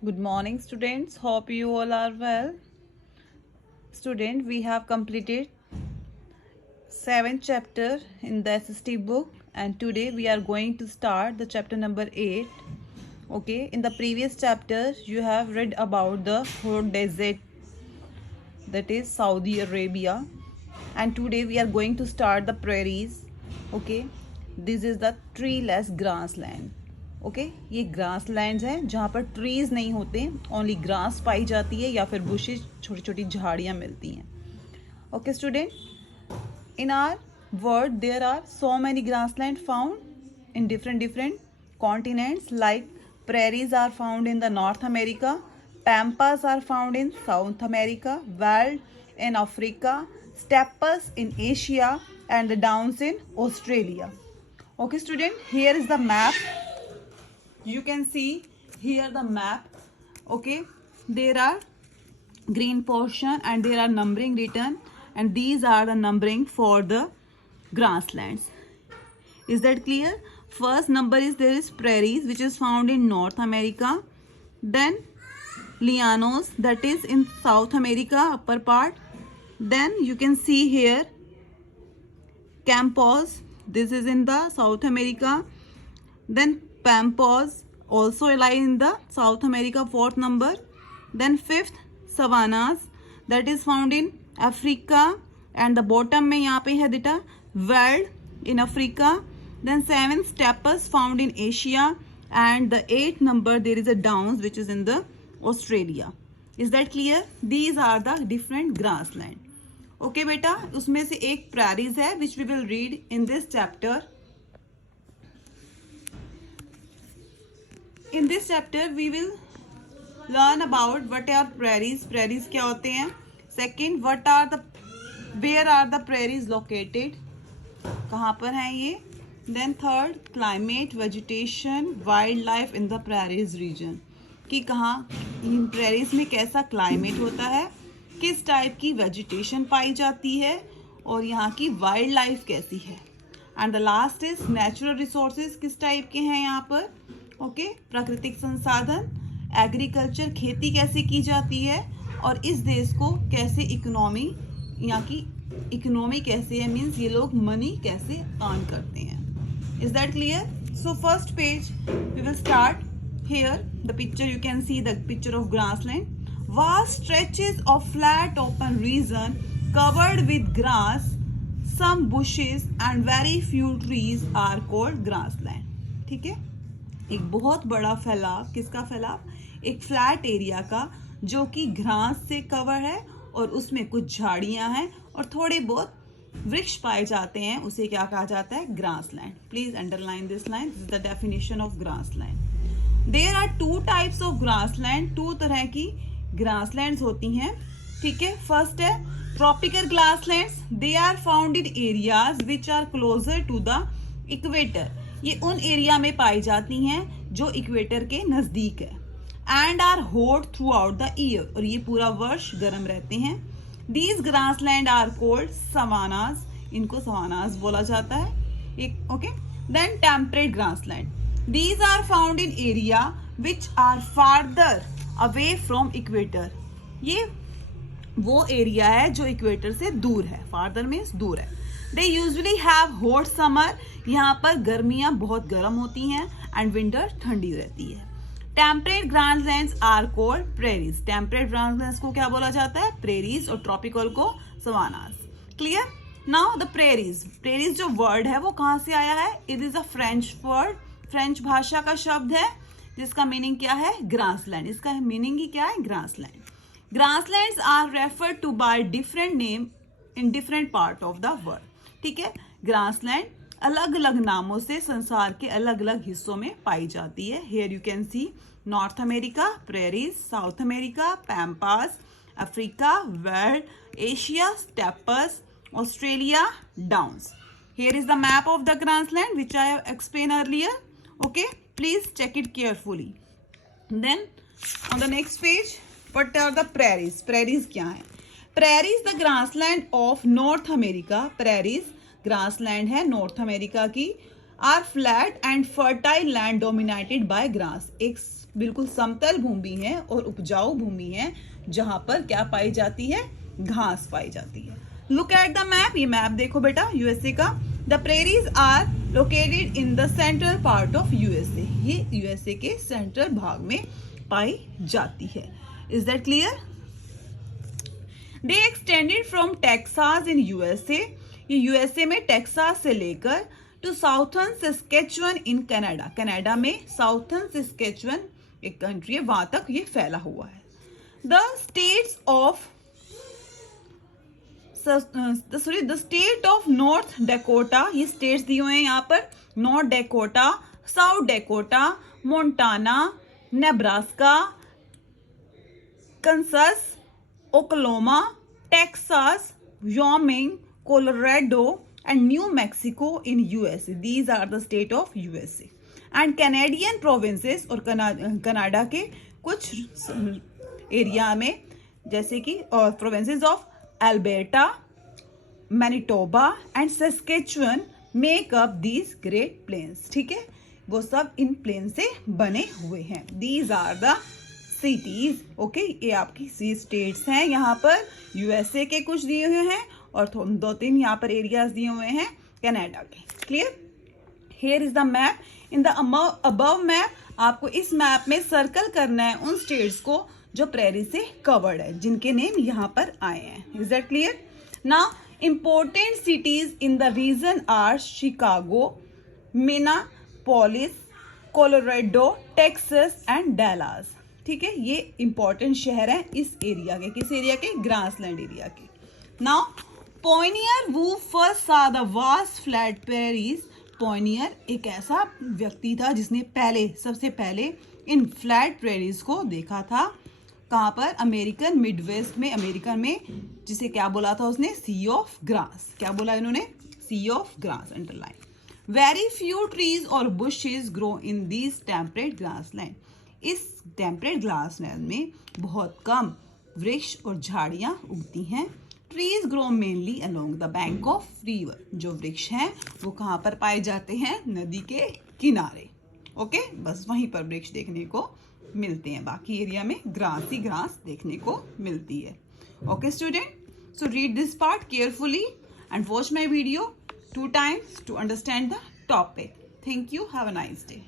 Good morning, students. Hope you all are well. Student, we have completed 7th chapter in the SST book, and today we are going to start the chapter number 8. Okay, in the previous chapter, you have read about the hot desert, that is Saudi Arabia, and today we are going to start the prairies. Okay, this is the treeless grassland. Okay ये grass land है जहाँ पर trees नहीं होते, only grass पाई जाती है या फिर बुशेज, छोटी छोटी झाड़ियाँ मिलती हैं. Okay student, in our world there are so many grassland found in different continents. Like prairies are found in the North America, pampas are found in South America, wild in Africa, steppes in Asia, and the downs in Australia. Okay student, here is the map. You can see here the map. Okay, there are green portion and there are numbering written, and these are the numbering for the grasslands. Is that clear? First number is there is prairies, which is found in North America. Then llanos, that is in South America, upper part. Then you can see here campos, this is in the South America. Then pampas also lie in the South America, fourth number. Then fifth savannas, that is found in Africa, and the bottom में यहाँ पे है बेटा wild in Africa. Then seventh steppes found in Asia, and the eighth number there is a downs which is in the Australia. Is that clear? These are the different grassland. Okay बेटा, उसमें से एक prairies है which we will read in this chapter. In this chapter we will learn about what are prairies. Prairies क्या होते हैं? Second, where are the prairies located? कहाँ पर हैं ये? Then third, climate, vegetation, wildlife in the prairies region. कि कहाँ इन prairies में कैसा climate होता है, किस टाइप की vegetation पाई जाती है, और यहाँ की wildlife कैसी है. And the last is natural resources, किस टाइप के हैं यहाँ पर. ओके, प्राकृतिक संसाधन, एग्रीकल्चर, खेती कैसे की जाती है, और इस देश को कैसे इकोनॉमी, यहाँ की इकोनॉमी कैसे है, मीन्स ये लोग मनी कैसे अर्न करते हैं. Is that clear? So first page we will start. Here the picture, you can see the picture of grassland. Vast stretches of flat open region covered with grass, some bushes and very few trees are called grassland. ठीक है, एक बहुत बड़ा फैलाव, किसका फैलाव? एक flat area का जो कि घास से कवर है और उसमें कुछ झाड़ियां हैं और थोड़े बहुत वृक्ष पाए जाते हैं, उसे क्या कहा जाता है? Grassland. Please underline this line. This is the definition of grassland. There are two types of grassland. Two तरह की ग्रासलैंड्स होती हैं. ठीक है, फर्स्ट है tropical grasslands. They are found in areas which are closer to the equator. ये उन area में पाई जाती हैं जो इक्वेटर के नजदीक है. And are hot throughout the year, और ये पूरा वर्ष गर्म रहते हैं. These grassland are called savannas. इनको सवानास बोला जाता है. Okay. Then temperate grassland. These are found in area which are farther away from equator. ये वो एरिया है जो इक्वेटर से दूर है. फार्दर मीन्स दूर है. They usually have hot summer. यहाँ पर गर्मियाँ बहुत गर्म होती हैं, एंड विंटर ठंडी रहती है. Temperate grasslands are called prairies. Temperate grasslands को क्या बोला जाता है? प्रेरीज. और ट्रॉपिकल को savannas. Clear? Now the prairies. Prairies जो वर्ड है वो कहाँ से आया है? It is a French word. French भाषा का शब्द है जिसका मीनिंग क्या है? ग्रासलैंड. इसका मीनिंग ही क्या है? Grassland. Grasslands are referred to by different name in different part of the world. ठीक है, ग्रासलैंड अलग अलग नामों से संसार के अलग अलग हिस्सों में पाई जाती है. Here you can see North America prairies, South America pampas, Africa veld, Asia steppes, Australia downs. Here is the map of the grassland which I have explained earlier. Okay, please check it carefully. Then on the next page, what are the prairies? Prairies क्या है? Prairies the grassland of North America. Prairies grassland है North America की. Are flat and fertile land dominated by grass. एक बिल्कुल समतल भूमि है और उपजाऊ भूमि है जहां पर क्या पाई जाती है, घास पाई जाती है। लुक एट द मैप, ये मैप देखो बेटा यूएसए का। The prairies are located in the central part of USA, ये यूएसए के सेंट्रल भाग में पाई जाती है। Is that clear? They extended from Texas in USA, ये यूएसए में टेक्सास से लेकर to southern Saskatchewan in Canada, Canada में साउथर्न सस्केचुअन एक कंट्री है, वहां तक ये फैला हुआ है। The states of the state of North Dakota, ये स्टेट्स दिए हुए हैं यहाँ पर, North Dakota, South Dakota, Montana, Nebraska, Kansas, Oklahoma, Texas, Wyoming, Colorado and New Mexico in USA. These are the state of USA. And Canadian provinces और Canada के कुछ area में जैसे कि और provinces of Alberta, Manitoba and Saskatchewan make up these Great Plains. ठीक है, वो सब इन प्लेन से बने हुए हैं. These are the cities. Okay, ये आपकी सी स्टेट्स हैं. यहाँ पर यूएसए के कुछ दिए हुए हैं और 2-3 यहाँ पर एरियाज दिए हुए हैं कनाडा के. Clear? Here is the map. In the above map आपको इस मैप में सर्कल करना है उन स्टेट्स को जो प्रेरी से कवर्ड है, जिनके नेम यहाँ पर आए हैं. Is that clear? Now important cities in the region are Chicago, Minneapolis, Colorado, Texas and Dallas. ठीक है, ये इंपॉर्टेंट शहर हैं इस एरिया के. किस एरिया के? ग्रासलैंड एरिया के. नाउ पॉइनियर वू फर्स्ट सा the vast flat prairies. Pioneer एक ऐसा व्यक्ति था जिसने सबसे पहले इन फ्लैट प्रेरीज को देखा था. कहाँ पर? अमेरिकन मिडवेस्ट में, अमेरिका में, जिसे क्या बोला था उसने? Sea of grass. क्या बोला इन्होंने? Sea of grass. Underline. Very few trees और bushes grow in this temperate grassland. इस टेम्परेट ग्रासलैंड में बहुत कम वृक्ष और झाड़ियाँ उगती हैं. Trees grow mainly along the bank of river. जो वृक्ष हैं वो कहाँ पर पाए जाते हैं? नदी के किनारे. ओके, बस वहीं पर वृक्ष देखने को मिलते हैं. बाकी एरिया में ग्रास ही ग्रास देखने को मिलती है. Okay student, so read this part carefully and watch my video 2 times to understand the topic. Thank you. Have a nice day.